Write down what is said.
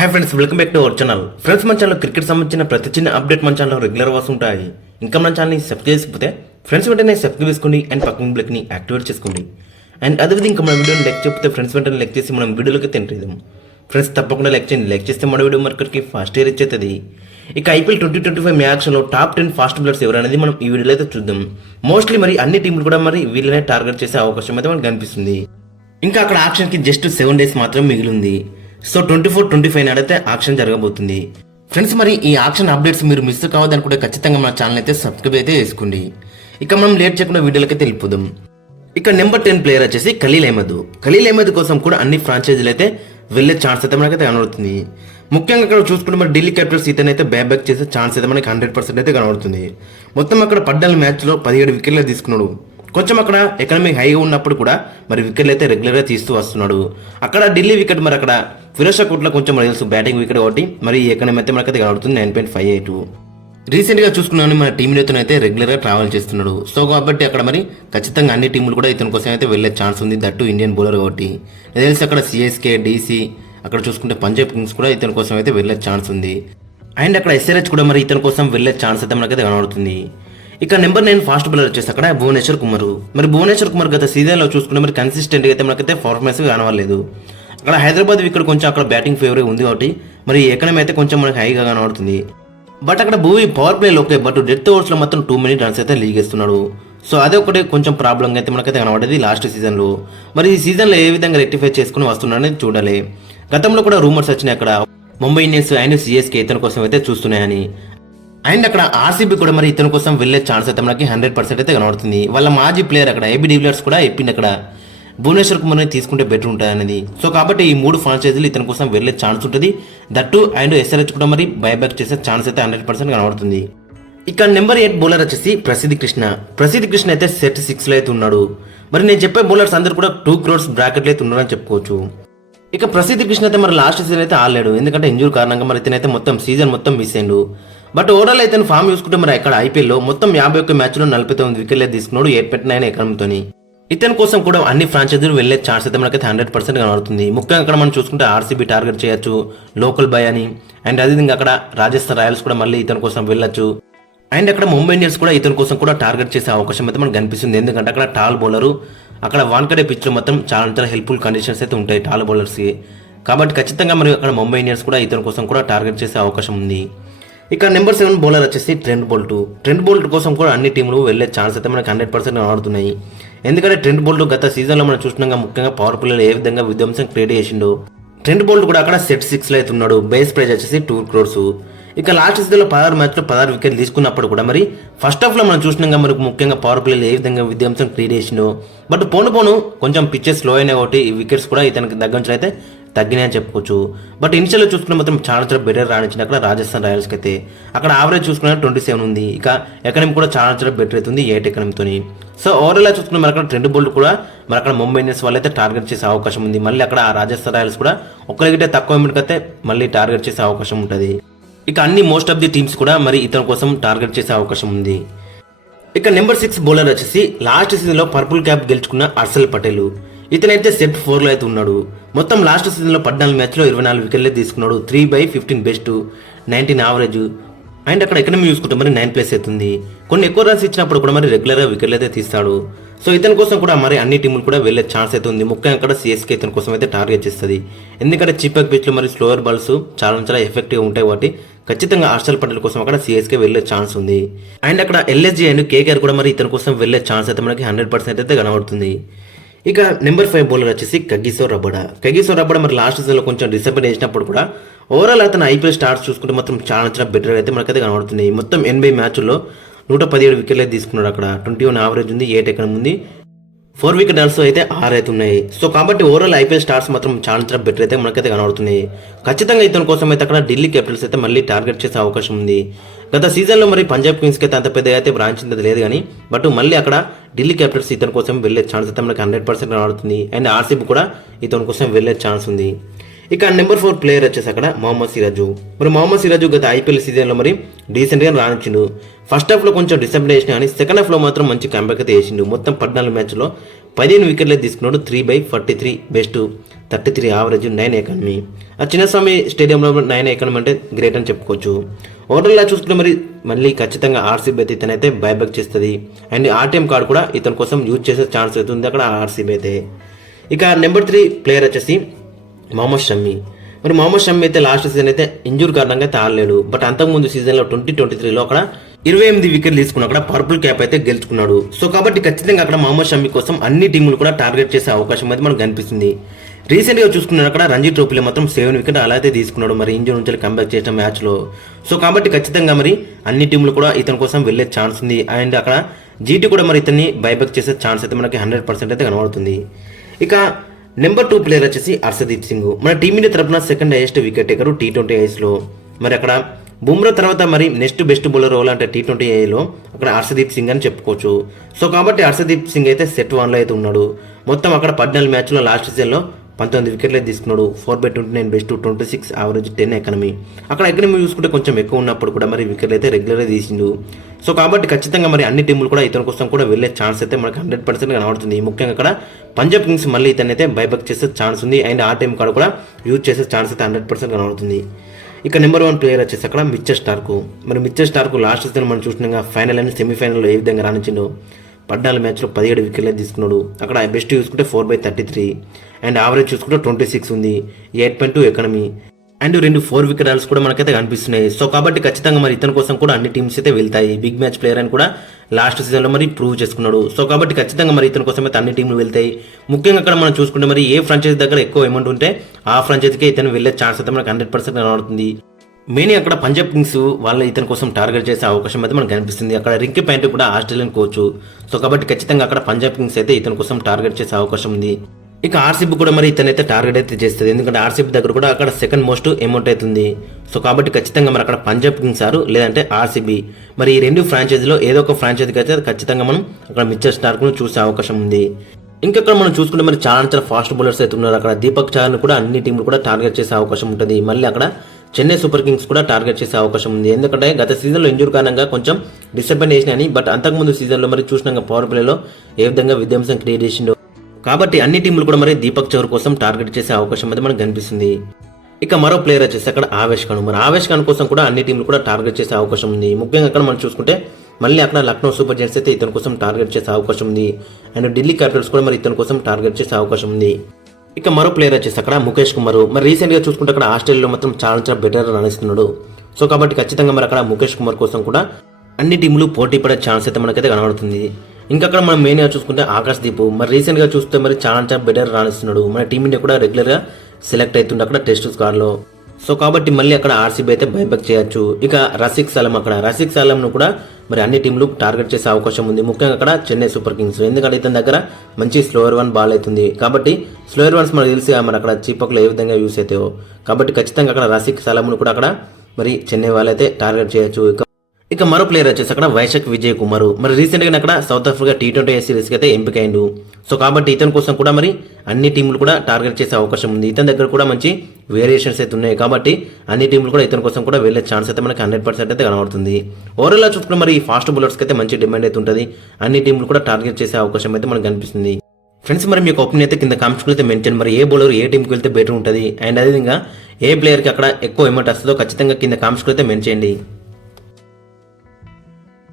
Hi friends, welcome back to our channel. Friends, మన channel cricket సంబంధించిన ప్రతి చిన్న అప్డేట్ మన ఛానల్లో రెగ్యులర్ వస్తుంటాయి. ఇంకా మన ఛానల్ని సబ్స్క్రైబ్ చేసుకుంటే ఫ్రెండ్స్ వెంటనే సబ్స్క్రైబ్ చేసుకోండి అండ్ పక్కన బ్లెక్ని యాక్టివేట్ చేసుకోండి. అండ్ అదేవిధంగా ఇంకా మన వీడియోని లైక్ చెప్తే ఫ్రెండ్స్ వెంటనే లైక్ చేసి మనం వీడియోలోకి తింటాం. ఫ్రెండ్స్ తప్పకుండా లైక్ చేయండి. లైక్ చేస్తే మన వీడియో మార్కెట్కి ఫాస్ట్ ఇయర్ ఇచ్చేస్తుంది. ఇక ఐపీఎల్ 2025 మ్యాచ్లో టాప్ 10 ఫాస్ట్ బౌలర్స్ ఎవరనేది మనం ఈ వీడియోలో అయితే చూద్దాం. మోస్ట్లీ మరి అన్ని టీంలు కూడా మరి వీళ్ళనే టార్గెట్ చేసే అవకాశం అయితే మనకు కనిపిస్తుంది. ఇంకా అక్కడ ఆప్షన్కి జస్ట్ 7 days మాత్రం మిగిలింది. సో 24-25 నాడైతే ఆక్షన్ జరగబోతుంది. ఫ్రెండ్స్, మరి ఈ ఆక్షన్ అప్డేట్స్ మీరు మిస్ కావద్దనుకుంటే ఖచ్చితంగా మన ఛానల్ అయితే సబ్స్క్రైబ్ అయితే చేసుకోండి. ఇక మనం లేట్ చేయకుండా వీడియోలకి అయితే వెళ్ళిపోదాం. ఇక నెంబర్ 10 ప్లేయర్ వచ్చేసి ఖలీల్ అహ్మద్ కోసం కూడా అన్ని ఫ్రాంచైజీలు అయితే వెళ్ళే ఛాన్స్ అయితే మనకైతే కనబడుతుంది. ముఖ్యంగా అక్కడ చూసుకుంటే మరి ఢిల్లీ క్యాపిటల్స్ ఇతనైతే బ్యాక్ చేసే ఛాన్స్ అయితే మనకి 100% అయితే కనబడుతుంది. మొత్తం అక్కడ 14 మ్యాచ్లో 17 వికెట్లు తీసుకున్నాడు. కొంచెం అక్కడ ఎకనామిక్ హైగా ఉన్నప్పుడు కూడా మరి వికెట్లు అయితే రెగ్యులర్గా తీస్తూ వస్తున్నాడు. అక్కడ ఢిల్లీ వికెట్ మరి అక్కడ ఫిరోజ్ కోట్లో కొంచెం తెలుసు బ్యాటింగ్ వికెట్ కాబట్టి మరి ఈ ఎకనామీ అయితే మనకైతే కనబడుతుంది 9.58. రీసెంట్గా చూసుకున్నాను మన టీంలతో అయితే రెగ్యులర్గా ట్రావెల్ చేస్తున్నాడు. సో కాబట్టి అక్కడ మరి ఖచ్చితంగా అన్ని టీంలు కూడా ఇతని కోసం అయితే వెళ్ళే ఛాన్స్ ఉంది. దట్టు ఇండియన్ బౌలర్ కాబట్టి నాకు తెలిసి అక్కడ సిఎస్కే, డీసీ, అక్కడ చూసుకుంటే పంజాబ్ కింగ్స్ కూడా ఇతని కోసం అయితే వెళ్ళే ఛాన్స్ ఉంది. అండ్ అక్కడ ఎస్ఆర్హెచ్ కూడా మరి ఇతని కోసం వెళ్ళే ఛాన్స్ అయితే మనకైతే కనబడుతుంది. ఇక నెంబర్ 9 ఫాస్ట్ బౌలర్ వచ్చేసి అక్కడ భువనేశ్వర్ కుమార్ గత సీజన్లో చూసుకుంటే మరి కన్సిస్టెంట్గా అయితే మనకైతే పర్ఫార్మెన్స్ కనవలేదు. అక్కడ హైదరాబాద్ వికెట్ కొంచెం అక్కడ బ్యాటింగ్ ఫేవరే ఉంది కాబట్టి మరి ఎకనమీ అయితే కొంచెం మనకి హైగా కనబడుతుంది. బట్ అక్కడ భూమి పవర్ ప్లేలో ఓకే, బట్ డెత్ ఓవర్స్లో మాత్రం 2 minute రన్స్ అయితే లీగేస్తున్నాడు. సో అదే ఒకటి కొంచెం ప్రాబ్లం అయితే మనకైతే కనబడేది లాస్ట్ సీజన్లో. మరి ఈ సీజన్లో ఏ విధంగా రెక్టిఫై చేసుకుని వస్తున్నాడని చూడాలి. గతంలో కూడా రూమర్స్ వచ్చినాయి అక్కడ ముంబై ఇండియన్స్ అండ్ సిఎస్కే ఇతని కోసం అయితే చూస్తున్నాయని. అండ్ అక్కడ ఆర్సీబీ కూడా మరి ఇతని కోసం వెళ్ళే ఛాన్స్ అయితే మనకి 100% అయితే కనబడుతుంది. వాళ్ళ మాజీ ప్లేయర్ అక్కడ ఏబీ డివిలియర్స్ కూడా చెప్పింది అక్కడ భువనేశ్వర్ కుమార్ని తీసుకుంటే బెటర్ ఉంటుంది అనేది. సో కాబట్టి ఈ 3 ఫ్రాంచైజీలు ఇతని కోసం వెళ్ళే ఛాన్స్ ఉంటుంది. దట్టు అండ్ ఎస్ఆర్హెచ్ కూడా మరి బైబ్యాక్ చేసే ఛాన్స్ అయితే 100% కనబడుతుంది. ఇక నెంబర్ 8 బౌలర్ వచ్చేసి ప్రసిద్ధ్ కృష్ణ అయితే సెట్ 6లో అయితే ఉన్నాడు. మరి నేను చెప్పే బౌలర్స్ అందరూ కూడా 2 crores బ్రాకెట్లు అయితే ఉన్నారని చెప్పుకోవచ్చు. ఇక ప్రసిద్ధ్ కృష్ణ అయితే మరి లాస్ట్ సీజన్ అయితే ఆడలేడు, ఎందుకంటే ఇంజూరీ కారణంగా మరి ఇతనైతే మొత్తం సీజన్ మొత్తం మిస్ అయ్యిండు. బట్ ఓవరాల్ అయితే ఫామ్ చూసుకుంటే మరి ఇక్కడ ఐపీఎల్లో మొత్తం 51 మ్యాచ్లో 49 వికెట్లు తీసుకున్నాడు 8.9 ఎకరంతో. ఇతని కోసం కూడా అన్ని ఫ్రాంచైజీలు వెళ్ళే ఛాన్స్ అయితే మనకైతే 100% కనబడుతుంది. ముఖ్యంగా అక్కడ మనం చూసుకుంటే ఆర్సీబీ టార్గెట్ చేయొచ్చు, లోకల్ బాయ్ అని. అండ్ అదేవిధంగా అక్కడ రాజస్థాన్ రాయల్స్ కూడా మళ్ళీ ఇతని కోసం వెళ్ళొచ్చు. అండ్ అక్కడ ముంబై ఇండియన్స్ కూడా ఇతని కోసం కూడా టార్గెట్ చేసే అవకాశం అయితే మనకు కనిపిస్తుంది. ఎందుకంటే అక్కడ టాల్ బౌలరు, అక్కడ వాన్కడే పిచ్లో మొత్తం చాలా హెల్ప్ఫుల్ కండిషన్స్ అయితే ఉంటాయి టాల్ బౌలర్స్కి. కాబట్టి ఖచ్చితంగా మరి అక్కడ ముంబై ఇండియన్స్ కూడా ఇతని కోసం కూడా టార్గెట్ చేసే అవకాశం ఉంది. ఇక నెంబర్ 7 బౌలర్ వచ్చేసి ట్రెంట్ బోల్ట్ కోసం కూడా అన్ని టీంలు వెళ్ళే ఛాన్స్ అయితే మనకి 100% కనబడుతున్నాయి. ఎందుకంటే ట్రెంట్ బోల్ట్ గత సీజన్లో మనం చూసినాక ముఖ్యంగా పవర్ ప్లేలో ఏ విధంగా విధ్వంసం క్రియేట్ చేసిండో. ట్రెంట్ బోల్ట్ కూడా అక్కడ సెట్ 6లో అయితే ఉన్నాడు. బేస్ ప్రైజ్ వచ్చేసి 2 crores. ఇక లాస్ట్ సీజన్లో 16 మ్యాచ్లో 16 వికెట్లు తీసుకున్నప్పుడు కూడా మరి ఫస్ట్ హాఫ్లో మనం చూసినాక మనకు ముఖ్యంగా పవర్ ప్లేలో ఏ విధంగా విధ్వంసం క్రియేట్ చేసిండో. బట్ పోను కొంచెం పిచ్చెస్ స్లో అయినా ఒకటి వికెట్స్ కూడా ఇతనికి దగ్గర నుంచి అయితే తగ్గినాయని చెప్పుకోవచ్చు. బట్ ఇనిషియల్లో చూసుకున్న మొత్తం చాలా బెటర్ రాణించిన అక్కడ రాజస్థాన్ రాయల్స్కి అయితే అక్కడ యావరేజ్ చూసుకున్న 27 ఉంది. ఇక ఎకనమీ కూడా చాలా బెటర్ అవుతుంది 8 ఎకనమీతో. సో ఓవరాల్ చూసుకున్న మరి అక్కడ ట్రెంట్ బోల్ట్ కూడా మరి అక్కడ ముంబై ఇండియన్స్ వాళ్ళు అయితే టార్గెట్ చేసే అవకాశం ఉంది. మళ్ళీ అక్కడ రాజస్థాన్ రాయల్స్ కూడా ఒక్కరికిటే తక్కువ అమౌంట్కి అయితే మళ్ళీ టార్గెట్ చేసే అవకాశం ఉంటుంది. ఇక అన్ని మోస్ట్ ఆఫ్ ది టీమ్స్ కూడా మరి ఇతని కోసం టార్గెట్ చేసే అవకాశం ఉంది. ఇక నెంబర్ 6 బౌలర్ వచ్చేసి లాస్ట్ సీజన్లో పర్పుల్ క్యాప్ గెలుచుకున్న హర్షల్ పటేల్. ఇతనైతే సెట్ 4లో అయితే ఉన్నాడు. మొత్తం లాస్ట్ సీజన్లో 14 మ్యాచ్లో 24 వికెట్లే తీసుకున్నాడు. 3/15 బెస్ట్, 19 యావరేజ్. అండ్ అక్కడ ఎకనమీ చూసుకుంటే మరి 9+ అవుతుంది. కొన్ని ఎక్కువ రన్స్ ఇచ్చినప్పుడు కూడా మరి రెగ్యులర్గా వికెట్లు అయితే తీస్తాడు. సో ఇతని కోసం కూడా మరి అన్ని టీములు కూడా వెళ్ళే ఛాన్స్ అయితే ఉంది. ముఖ్యంగా అక్కడ సిఎస్కే ఇతని కోసం అయితే టార్గెట్ చేస్తుంది. ఎందుకంటే చిప్పక్ పిచ్లో మరి స్లోయర్ బాల్స్ చాలా ఎఫెక్టివ్గా ఉంటాయి కాబట్టి ఖచ్చితంగా హర్షల్ పటేల్ కోసం అక్కడ సిఎస్కే వెళ్ళే ఛాన్స్ ఉంది. అండ్ అక్కడ ఎల్ఎస్జీ అండ్ కేకేఆర్ కూడా మరి ఇతని కోసం వెళ్ళే ఛాన్స్ అయితే మనకి 100% అయితే కనబడుతుంది. ఇక నెంబర్ 5 బౌలర్ వచ్చేసి కగిసో రబాడా మరి లాస్ట్ సీజన్లో కొంచెం డిసప్పాయింట్ చేసినప్పుడు కూడా ఓవరాల్ అతను ఐపీఎల్ స్టార్ట్స్ చూసుకుంటే మొత్తం చాలా బెటర్ అయితే మనకైతే కనబడుతుంది. మొత్తం 80 మ్యాచ్ల్లో 117 వికెట్లు అయితే తీసుకున్నాడు. అక్కడ 21 యావరేజ్ ఉంది, 8 ఎకరం ఉంది, 4 వికెట్ ఆల్సో అయితే 6 అయితే ఉన్నాయి. సో కాబట్టి ఓవరాల్ ఐపీఎల్ స్టార్ట్స్ మాత్రం చాలా బెటర్ అయితే మనకైతే కనబడుతున్నాయి. ఖచ్చితంగా ఇతని కోసం అయితే అక్కడ ఢిల్లీ క్యాపిటల్స్ అయితే మళ్ళీ టార్గెట్ చేసే అవకాశం ఉంది. గత సీజన్లో మరి పంజాబ్ కింగ్స్కి అయితే అంత పెద్దగా అయితే బ్రాంచింది లేదు కానీ బట్ మళ్ళీ అక్కడ ఢిల్లీ క్యాపిటల్స్ ఇతని కోసం వెళ్ళే ఛాన్స్ అయితే మనకి 100% కనబడుతుంది. అండ్ ఆర్సీబీ కూడా ఇతని కోసం వెళ్ళే ఛాన్స్ ఉంది. ఇక నెంబర్ 4 ప్లేయర్ వచ్చేసి అక్కడ మొహమ్మద్ సిరాజు గత ఐపీఎల్ సీజన్లో మరి డీసెంట్గా రాణించిండు. ఫస్ట్ హాఫ్లో కొంచెం డిసప్పాయింట్ చేసిన కానీ సెకండ్ హాఫ్లో మాత్రం మంచి కంబ్యాక్ అయితే చేసిండు. మొత్తం 14 మ్యాచ్లో 15 వికెట్లే తీసుకున్నాడు. 3/43 బెస్ట్, 33 యావరేజ్, 9 ఎకానమీ. ఆ చిన్నస్వామి స్టేడియంలో 9 ఎకానమీ అంటే గ్రేట్ అని చెప్పుకోవచ్చు. ఓవరాల్గా చూసుకుంటే మరి మళ్ళీ ఖచ్చితంగా ఆర్సీబీ అయితే ఇతనైతే బైబ్యాక్ చేస్తుంది. అండ్ ఆర్టీఎం కార్డు కూడా ఇతని కోసం యూజ్ చేసే ఛాన్స్ అయితే ఉంది అక్కడ ఆర్సీబీ అయితే. ఇక నెంబర్ 3 ప్లేయర్ వచ్చేసి మొహమ్మద్ షమ్మి. మరి మొహమ్మద్ షమ్మి అయితే లాస్ట్ సీజన్ అయితే ఇంజూర్ కారణంగా అయితే ఆడలేడు. బట్ అంతకుముందు సీజన్లో 2023లో అక్కడ 28 వికెట్లు తీసుకుని అక్కడ పర్పుల్ క్యాప్ అయితే గెలుచుకున్నాడు. సో కాబట్టి ఖచ్చితంగా అక్కడ మొహమ్మద్ షమ్మి కోసం అన్ని టీములు కూడా టార్గెట్ చేసే అవకాశం అయితే మనకు కనిపిస్తుంది. రీసెంట్గా చూసుకున్నాడు అక్కడ రంజీ ట్రోఫీలో మాత్రం 7 వికెట్ అలా అయితే తీసుకున్నాడు మరి ఇంజూర్ నుంచి కంబ్యాక్ చేసిన మ్యాచ్లో. సో కాబట్టి ఖచ్చితంగా మరి అన్ని టీములు కూడా ఇతని కోసం వెళ్ళే ఛాన్స్ ఉంది. అండ్ అక్కడ జీటీ కూడా మరి ఇతన్ని బైబ్యాక్ చేసే ఛాన్స్ అయితే మనకి 100% అయితే కనబడుతుంది. ఇక నెంబర్ 2 ప్లేయర్ వచ్చేసి హర్షదీప్ సింగ్. మన టీమిండియా తరపున సెకండ్ హైయెస్ట్ వికెట్ టేకర్ T20Iలో. మరి అక్కడ బుమ్రా తర్వాత మరి నెక్స్ట్ బెస్ట్ బౌలర్ రోల్ అంటే T20Iలో అక్కడ హర్షదీప్ సింగ్ అని చెప్పుకోవచ్చు. సో కాబట్టి హర్షదీప్ సింగ్ అయితే సెట్ 1లో అయితే ఉన్నాడు. మొత్తం అక్కడ 14 మ్యాచ్లో లాస్ట్ సీజన్లో 19 వికెట్లే తీసుకున్నాడు. 4/29 బెస్ట్, 26 యావరేజ్, 10 ఎకానమీ. అక్కడ ఎకానమీ చూసుకుంటే కొంచెం ఎక్కువ ఉన్నప్పుడు కూడా మరి వికెట్లు అయితే రెగ్యులర్గా తీసిండు. సో కాబట్టి ఖచ్చితంగా మరి అన్ని టీములు కూడా ఇతని కోసం కూడా వెళ్ళే ఛాన్స్ అయితే మనకి 100% కనబడుతుంది. ముఖ్యంగా అక్కడ పంజాబ్ కింగ్స్ మళ్ళీ ఇతన్ని అయితే బైబ్యాక్ చేసే ఛాన్స్ ఉంది. అండ్ ఆ టైం కూడా యూజ్ చేసే ఛాన్స్ అయితే 100% కనబడుతుంది. ఇక నెంబర్ 1 ప్లేయర్ వచ్చేసి అక్కడ మిచెల్ స్టార్క్. మరి మిచెల్ స్టార్క్ లాస్ట్ సీజన్ మనం చూసినాక ఫైనల్ అండ్ సెమీఫైనల్లో ఏ విధంగా రాణించిండో 14 మ్యాచ్లో 17 వికెట్లే తీసుకున్నాడు. అక్కడ బెస్ట్ చూసుకుంటే 4/33 అండ్ యావరేజ్ చూసుకుంటే 26 ఉంది, 8.2 ఎకానమీ. అండ్ 2 4 వికెట్ హాల్స్ కూడా మనకైతే కనిపిస్తున్నాయి. సో కాబట్టి ఖచ్చితంగా మరి ఇతని కోసం కూడా అన్ని టీమ్స్ అయితే వెళ్తాయి. బిగ్ మ్యాచ్ ప్లేయర్ అని కూడా లాస్ట్ సీజన్లో మరి ప్రూవ్ చేసుకున్నాడు. సో కాబట్టి ఖచ్చితంగా మరి ఇతని కోసం అయితే అన్ని టీంలు వెళ్తాయి. ముఖ్యంగా అక్కడ మనం చూసుకుంటే మరి ఏ ఫ్రాంచైజీ దగ్గర ఎక్కువ అమౌంట్ ఉంటే ఆ ఫ్రాంచైజీకి ఇతను వెళ్ళే ఛాన్స్ అయితే మనకు 100% కనబడుతుంది. మెయిన్ అక్కడ పంజాబ్ కింగ్స్ వాళ్ళ ఇతని కోసం టార్గెట్ చేసే అవకాశం అయితే మనకు కనిపిస్తుంది. అక్కడ రింకీ పాయింట్ కూడా ఆస్ట్రేలియన్ కోచ్. సో కాబట్టి ఖచ్చితంగా అక్కడ పంజాబ్ కింగ్స్ అయితే ఇతని కోసం టార్గెట్ చేసే అవకాశం ఉంది. ఇక ఆర్సీబీ కూడా మరి ఇతనైతే టార్గెట్ అయితే చేస్తుంది. ఎందుకంటే ఆర్సీబీ దగ్గర కూడా అక్కడ సెకండ్ మోస్ట్ అమౌంట్ అవుతుంది. సో కాబట్టి ఖచ్చితంగా మరి అక్కడ పంజాబ్ కింగ్స్ లేదంటే ఆర్సీబీ మరి ఈ 2 ఫ్రాంచైజీలో ఏదో ఒక ఫ్రాంచైజీకి అయితే ఖచ్చితంగా మనం అక్కడ మిచెల్ స్టార్క్ను చూసే అవకాశం ఉంది. ఇంకక్కడ మనం చూసుకుంటే మరి చాలా ఫాస్ట్ బౌలర్స్ అయితే ఉన్నారు. అక్కడ దీపక్ చాహర్ను కూడా అన్ని టీంలు కూడా టార్గెట్ చేసే అవకాశం ఉంటుంది. మళ్ళీ అక్కడ చెన్నై సూపర్ కింగ్స్ కూడా టార్గెట్ చేసే అవకాశం ఉంది. ఎందుకంటే గత సీజన్లో ఇంజూర్ కారణంగా కొంచెం డిసప్పాయింట్ చేసినాయని, బట్ అంతకుముందు సీజన్లో మరి చూసినాక పవర్ ప్లేలో ఏ విధంగా విధ్వంసం క్రియేట్ చేసిండో. కాబట్టి అన్ని టీంలు కూడా మరి దీపక్ చౌర్ కోసం టార్గెట్ చేసే అవకాశం అయితే మనకు కనిపిస్తుంది. ఇక మరో ప్లేయర్ వచ్చేసి అక్కడ ఆవేష్ ఖాన్. మరి ఆవేష్ ఖాన్ కోసం కూడా అన్ని టీంలు కూడా టార్గెట్ చేసే అవకాశం ఉంది. ముఖ్యంగా అక్కడ మనం చూసుకుంటే మళ్ళీ అక్కడ లక్నో సూపర్ జైంట్స్ అయితే ఇతని కోసం టార్గెట్ చేసే అవకాశం ఉంది. అండ్ ఢిల్లీ క్యాపిటల్స్ కూడా మరి ఇతని కోసం టార్గెట్ చేసే అవకాశం ఉంది. ఇక మరో ప్లేయర్ వచ్చేసి అక్కడ ముఖేష్ కుమార్. మరి రీసెంట్గా చూసుకుంటే అక్కడ ఆస్ట్రేలియాలో మాత్రం చాలా బెటర్ రన్ ఇస్తున్నాడు. సో కాబట్టి ఖచ్చితంగా మరి అక్కడ ముఖేష్ కుమార్ కోసం కూడా అన్ని టీంలు పోటీ పడే ఛాన్స్ అయితే మనకైతే కనబడుతుంది. ఇంకా అక్కడ మనం మెయిన్గా చూసుకుంటే ఆకాశ్ దీప్. మరి రీసెంట్గా చూస్తే మరి చాలా బెటర్ రన్ ఇస్తున్నాడు. మన టీమిండియా కూడా రెగ్యులర్గా సెలెక్ట్ అవుతుండే అక్కడ టెస్ట్ స్క్వాడ్లో. సో కాబట్టి మళ్ళీ అక్కడ ఆర్సీబీ అయితే బైబ్యాక్ చేయొచ్చు. ఇక రసిక్ సలాం, అక్కడ రసిక్ సలాంను కూడా మరి అన్ని టీంలు టార్గెట్ చేసే అవకాశం ఉంది. ముఖ్యంగా అక్కడ చెన్నై సూపర్ కింగ్స్. ఎందుకంటే ఇతని దగ్గర మంచి స్లోయర్ 1 బాల్ అవుతుంది. కాబట్టి స్లోయర్ 1s మనకు తెలిసి మరి అక్కడ చీపక్లో ఏ విధంగా యూస్ అవుతాయో. కాబట్టి ఖచ్చితంగా అక్కడ రసిక్ సలాంను కూడా అక్కడ మరి చెన్నై వాళ్ళు అయితే టార్గెట్ చేయొచ్చు. ఇక మరో ప్లేయర్ వచ్చేసి అక్కడ వైశాఖ్ విజయ్ కుమార్. మరి రీసెంట్గా అక్కడ సౌత్ ఆఫ్రికా T20I సిరీస్కి అయితే ఎంపిక అయిండు. సో కాబట్టి ఇతని కోసం కూడా మరి అన్ని టీంలు కూడా టార్గెట్ చేసే అవకాశం ఉంది. ఇతని దగ్గర కూడా మంచి వేరియేషన్స్ అయితే ఉన్నాయి. కాబట్టి అన్ని టీంలు కూడా ఇతని కోసం కూడా వెళ్ళే ఛాన్స్ అయితే మనకి 100% అయితే కనబడుతుంది. ఓవరాల్గా చూసుకుంటే మరి ఈ ఫాస్ట్ బౌలర్స్కి అయితే మంచి డిమాండ్ అయితే ఉంటుంది. అన్ని టీంలు కూడా టార్గెట్ చేసే అవకాశం అయితే మనకు కనిపిస్తుంది. ఫ్రెండ్స్ మరి మీకు ఒపీనియన్ అయితే కింద కామెంట్స్లో అయితే మెన్షన్. మరి ఏ బౌలర్ ఏ టీంకి వెళ్తే బెటర్ ఉంటుంది అండ్ అదేవిధంగా ఏ ప్లేయర్కి అక్కడ ఎక్కువ అమౌంట్ వస్తుందో ఖచ్చితంగా కింద కామెంట్స్లో అయితే మెన్షన్ చేయండి.